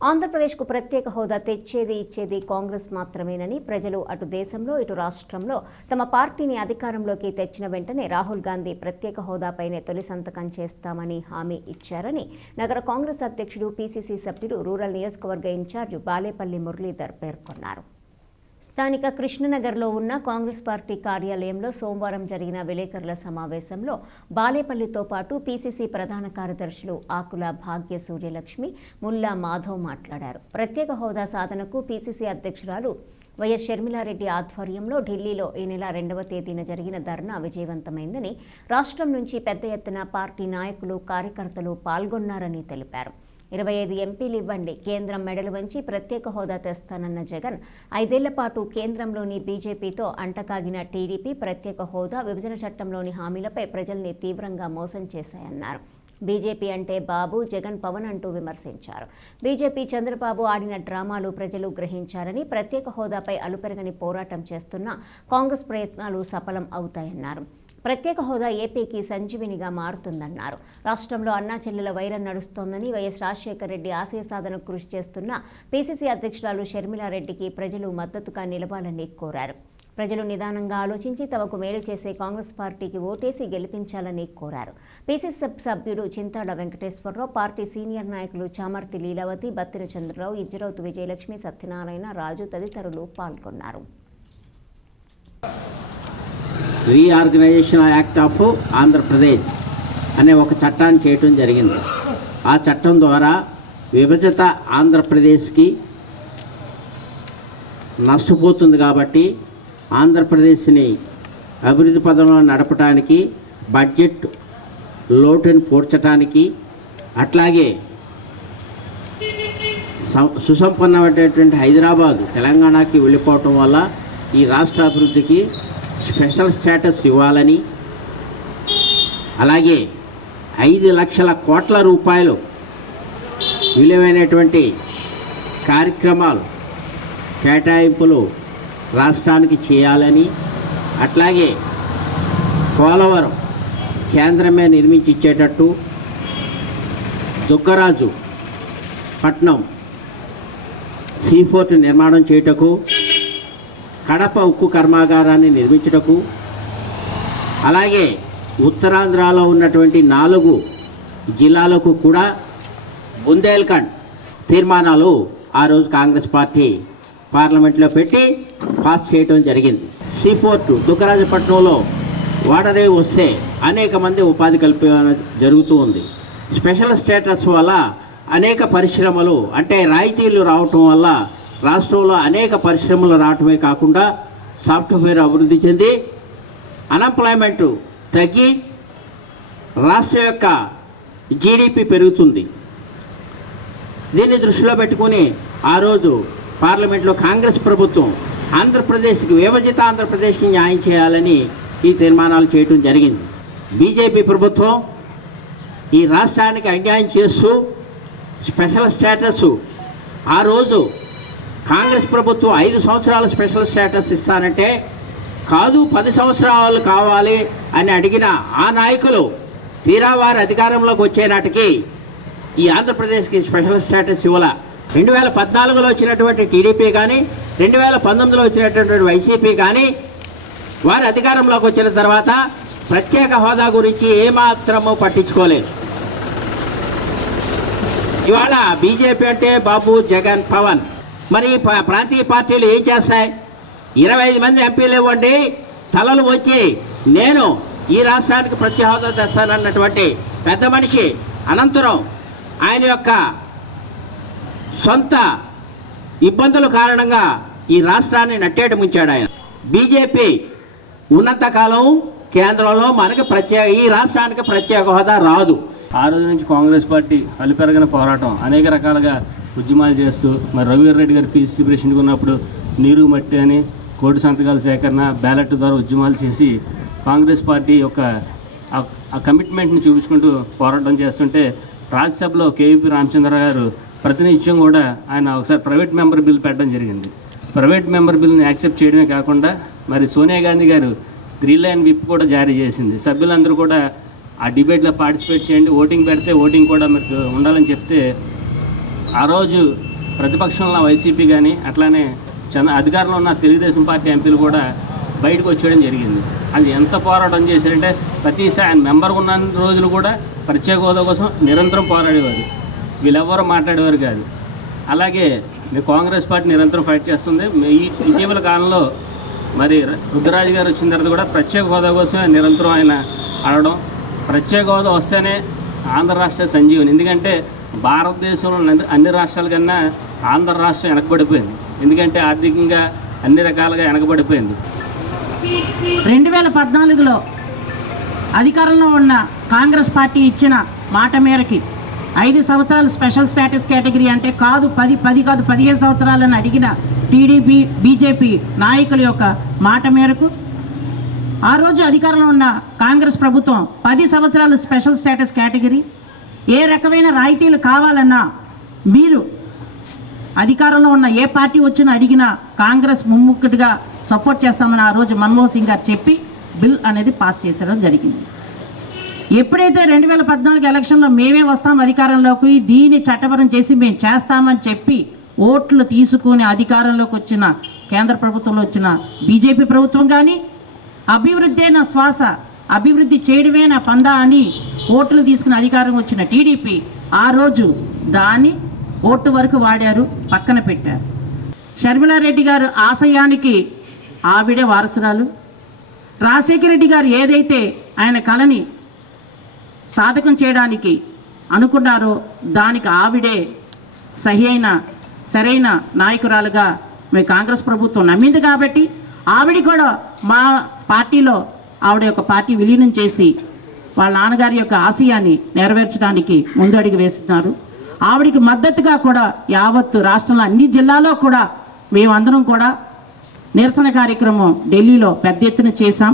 ఆంధ్రప్రదేశ్కు ప్రత్యేక హోదా తెచ్చేది ఇచ్చేది కాంగ్రెస్ మాత్రమేనని ప్రజలు అటు దేశంలో ఇటు రాష్ట్రంలో తమ పార్టీని అధికారంలోకి తెచ్చిన వెంటనే రాహుల్ గాంధీ ప్రత్యేక హోదాపైనే తొలి సంతకం చేస్తామని హామీ ఇచ్చారని నగర కాంగ్రెస్ అధ్యక్షుడు పీసీసీ సభ్యుడు రూరల్ నియోజకవర్గ ఇన్ఛార్జ్ బాలేపల్లి మురళీధర్ పేర్కొన్నారు. స్థానిక కృష్ణనగర్లో ఉన్న కాంగ్రెస్ పార్టీ కార్యాలయంలో సోమవారం జరిగిన విలేకరుల సమావేశంలో బాలేపల్లితో పాటు పీసీసీ ప్రధాన కార్యదర్శులు ఆకుల భాగ్య సూర్యలక్ష్మి ముల్లా మాధవ్ మాట్లాడారు. ప్రత్యేక హోదా సాధనకు పీసీసీ అధ్యక్షురాలు వైఎస్ షర్మిలారెడ్డి ఆధ్వర్యంలో ఢిల్లీలో ఈ నెల రెండవ తేదీన జరిగిన ధర్నా విజయవంతమైందని రాష్ట్రం నుంచి పెద్ద ఎత్తున పార్టీ నాయకులు కార్యకర్తలు పాల్గొన్నారని తెలిపారు. ఇరవై ఐదు ఎంపీలు ఇవ్వండి. కేంద్రం మెడలు వంచి ప్రత్యేక హోదా తెస్తానన్న జగన్ ఐదేళ్ళ పాటు కేంద్రంలోని బీజేపీతో అంటకాగిన టీడీపీ ప్రత్యేక హోదా విభజన చట్టంలోని హామీలపై ప్రజల్ని తీవ్రంగా మోసం చేశాయన్నారు. బీజేపీ అంటే బాబు జగన్ పవన్ అంటూ విమర్శించారు. బీజేపీ చంద్రబాబు ఆడిన డ్రామాలు ప్రజలు గ్రహించారని ప్రత్యేక హోదాపై అలుపెరగని పోరాటం చేస్తున్న కాంగ్రెస్ ప్రయత్నాలు సఫలం అవుతాయన్నారు. ప్రత్యేక హోదా ఏపీకి సంజీవినిగా మారుతుందన్నారు. రాష్ట్రంలో అన్నా చెల్లెల వైరం నడుస్తోందని వైఎస్ రాజశేఖర రెడ్డి ఆశయ సాధనకు కృషి చేస్తున్న పీసీసీ అధ్యక్షురాలు షర్మిలారెడ్డికి ప్రజలు మద్దతుగా నిలవాలని కోరారు. ప్రజలు నిదానంగా ఆలోచించి తమకు మేలు చేసే కాంగ్రెస్ పార్టీకి ఓటేసి గెలిపించాలని కోరారు. పీసీసీ సభ్యుడు చింతాడ వెంకటేశ్వరరావు పార్టీ సీనియర్ నాయకులు చామర్తి లీలావతి బత్తిన చంద్రరావు ఇజ్జరౌతు విజయలక్ష్మి సత్యనారాయణ రాజు తదితరులు పాల్గొన్నారు. రీఆర్గనైజేషన్ యాక్ట్ ఆఫ్ ఆంధ్రప్రదేశ్ అనే ఒక చట్టాన్ని చేయటం జరిగింది. ఆ చట్టం ద్వారా విభజిత ఆంధ్రప్రదేశ్కి నష్టపోతుంది కాబట్టి ఆంధ్రప్రదేశ్ని అభివృద్ధి పదంలో నడపడానికి బడ్జెట్ లోటుని పూడ్చడానికి అట్లాగే సుసంపన్నమైనటువంటి హైదరాబాద్ తెలంగాణకి వెళ్ళిపోవటం వల్ల ఈ రాష్ట్ర అభివృద్ధికి స్పెషల్ స్టేటస్ ఇవ్వాలని. అలాగే ఐదు లక్షల కోట్ల రూపాయలు విలువైనటువంటి కార్యక్రమాలు కేటాయింపులు రాష్ట్రానికి చేయాలని. అట్లాగే పోలవరం కేంద్రమే నిర్మించి ఇచ్చేటట్టు దుగ్గరాజు పట్నం సీఫోర్ట్ నిర్మాణం చేయుటకు కడప ఉక్కు కర్మాగారాన్ని నిర్మించుటకు అలాగే ఉత్తరాంధ్రలో ఉన్నటువంటి నాలుగు జిల్లాలకు కూడా బుందేల్ఖండ్ తీర్మానాలు ఆ రోజు కాంగ్రెస్ పార్టీ పార్లమెంట్లో పెట్టి పాస్ చేయడం జరిగింది. సీపోర్టు దుగ్గరాజపట్నంలో వాటరే వస్తే అనేక మంది ఉపాధి కల్పన జరుగుతూ ఉంది. స్పెషల్ స్టేటస్ వల్ల అనేక పరిశ్రమలు అంటే రాయితీలు రావటం వల్ల రాష్ట్రంలో అనేక పరిశ్రమలు రావటమే కాకుండా సాఫ్ట్వేర్ అభివృద్ధి చెంది అన్ఎంప్లాయ్మెంట్ తగ్గి రాష్ట్రం యొక్క జీడిపి పెరుగుతుంది. దీన్ని దృష్టిలో పెట్టుకుని ఆ రోజు పార్లమెంట్లో కాంగ్రెస్ ప్రభుత్వం ఆంధ్రప్రదేశ్కి విభజిత ఆంధ్రప్రదేశ్కి న్యాయం చేయాలని ఈ తీర్మానాలు చేయటం జరిగింది. బీజేపీ ప్రభుత్వం ఈ రాష్ట్రానికి అన్యాయం చేస్తూ స్పెషల్ స్టేటస్ ఆ రోజు కాంగ్రెస్ ప్రభుత్వం ఐదు సంవత్సరాల స్పెషల్ స్టేటస్ ఇస్తానంటే కాదు పది సంవత్సరాలు కావాలి అని అడిగిన ఆ నాయకులు తీరా వారి అధికారంలోకి వచ్చే నాటికి ఈ ఆంధ్రప్రదేశ్కి స్పెషల్ స్టేటస్ ఇవ్వాల. రెండు వేల పద్నాలుగులో వచ్చినటువంటి టీడీపీ కానీ రెండు వేల పంతొమ్మిదిలో వచ్చినటువంటి వైసీపీ కానీ వారి అధికారంలోకి వచ్చిన తర్వాత ప్రత్యేక హోదా గురించి ఏమాత్రము పట్టించుకోలేదు. ఇవాళ బీజేపీ అంటే బాబు జగన్ పవన్. మరి ప్రాంతీయ పార్టీలు ఏం చేస్తాయి? ఇరవై ఐదు మంది ఎంపీలు ఇవ్వండి తలలు వచ్చి నేను ఈ రాష్ట్రానికి ప్రత్యేక హోదా తెస్తానన్నటువంటి పెద్ద మనిషి అనంతరం ఆయన యొక్క సొంత ఇబ్బందుల కారణంగా ఈ రాష్ట్రాన్ని నట్టేట ముంచాడు ఆయన. బీజేపీ ఉన్నంతకాలం కేంద్రంలో మనకి ప్రత్యేక ఈ రాష్ట్రానికి ప్రత్యేక హోదా రాదు. ఆ రోజు నుంచి కాంగ్రెస్ పార్టీ అలుపెరగన పోరాటం అనేక రకాలుగా ఉద్యమాలు చేస్తూ మరి రఘువీర్ రెడ్డి గారు పీసీ ప్రెసిడెంట్గా ఉన్నప్పుడు నీరు మట్టి అని కోటి సంతకాల సేకరణ బ్యాలెట్ ద్వారా ఉద్యమాలు చేసి కాంగ్రెస్ పార్టీ యొక్క ఆ- ఆ కమిట్మెంట్ని చూపించుకుంటూ పోరాటం చేస్తుంటే రాజ్యసభలో కేవీపీ రామచంద్ర గారు ప్రతినిత్యం కూడా ఆయన ఒకసారి ప్రైవేట్ మెంబర్ బిల్ పెట్టడం జరిగింది. ప్రైవేట్ మెంబర్ బిల్ని యాక్సెప్ట్ చేయడమే కాకుండా మరి సోనియా గాంధీ గారు గ్రీన్ లైన్ విప్ కూడా జారీ చేసింది. సభ్యులందరూ కూడా ఆ డిబేట్లో పార్టిసిపేట్ చేయండి ఓటింగ్ పెడితే ఓటింగ్ కూడా మీకు ఉండాలని చెప్తే ఆ రోజు ప్రతిపక్షంలో వైసీపీ కానీ అట్లానే చంద్ర అధికారంలో ఉన్న తెలుగుదేశం పార్టీ ఎంపీలు కూడా బయటకు వచ్చేయడం జరిగింది. అది ఎంత పోరాటం చేశారంటే ప్రతిసారి ఆయన మెంబర్ ఉన్న రోజులు కూడా ప్రత్యేక హోదా కోసం నిరంతరం పోరాడేవారు. వీళ్ళెవ్వరూ మాట్లాడేవారు కాదు. అలాగే మీ కాంగ్రెస్ పార్టీ నిరంతరం ఫైట్ చేస్తుంది. ఈ ఇటీవల కాలంలో మరి రుద్రరాజు గారు వచ్చిన తర్వాత కూడా ప్రత్యేక హోదా కోసమే నిరంతరం ఆయన అడగడం ప్రత్యేక హోదా వస్తేనే ఆంధ్ర రాష్ట్ర సంజీవని. ఎందుకంటే భారతదేశంలో అన్ని రాష్ట్రాల కన్నా ఆంధ్ర రాష్ట్రం వెనకబడిపోయింది. ఎందుకంటే ఆర్థికంగా అన్ని రకాలుగా వెనకబడిపోయింది. రెండు వేల పద్నాలుగులో అధికారంలో ఉన్న కాంగ్రెస్ పార్టీ ఇచ్చిన మాట మేరకి ఐదు సంవత్సరాలు స్పెషల్ స్టేటస్ కేటగిరీ అంటే కాదు పది పది కాదు పదిహేను సంవత్సరాలని అడిగిన టీడీపీ బీజేపీ నాయకుల యొక్క మాట మేరకు ఆ రోజు అధికారంలో ఉన్న కాంగ్రెస్ ప్రభుత్వం పది సంవత్సరాలు స్పెషల్ స్టేటస్ కేటగిరీ ఏ రకమైన రాయితీలు కావాలన్నా మీరు అధికారంలో ఉన్న ఏ పార్టీ వచ్చినా అడిగినా కాంగ్రెస్ ముమ్ముక్కటిగా సపోర్ట్ చేస్తామని ఆ రోజు మన్మోహన్ సింగ్ గారు చెప్పి బిల్ అనేది పాస్ చేసడం జరిగింది. ఎప్పుడైతే రెండు వేల పద్నాలుగు ఎలక్షన్లో మేమే వస్తాం అధికారంలోకి దీన్ని చట్టపరం చేసి మేము చేస్తామని చెప్పి ఓట్లు తీసుకుని అధికారంలోకి వచ్చిన కేంద్ర ప్రభుత్వంలో వచ్చిన బీజేపీ ప్రభుత్వం కానీ అభివృద్ధి అయిన శ్వాస అభివృద్ధి చేయడమే నా పందా అని ఓట్లు తీసుకుని అధికారం వచ్చిన టీడీపీ ఆ రోజు దాన్ని ఓటు వరకు వాడారు పక్కన పెట్టారు. షర్మిలారెడ్డి గారు ఆశయానికి ఆవిడే వారసురాలు. రాజశేఖర రెడ్డి గారు ఏదైతే ఆయన కళని సాధకం చేయడానికి అనుకున్నారో దానికి ఆవిడే సహి అయిన సరైన నాయకురాలుగా మీ కాంగ్రెస్ ప్రభుత్వం నమ్మింది కాబట్టి ఆవిడ కూడా మా పార్టీలో ఆవిడ యొక్క పార్టీ విలీనం చేసి వాళ్ళ నాన్నగారి యొక్క ఆశయాన్ని నెరవేర్చడానికి ముందడుగు వేస్తున్నారు. ఆవిడికి మద్దతుగా కూడా యావత్తు రాష్ట్రంలో అన్ని జిల్లాలో కూడా మేమందరం కూడా నిరసన కార్యక్రమం ఢిల్లీలో పెద్ద ఎత్తున చేశాం.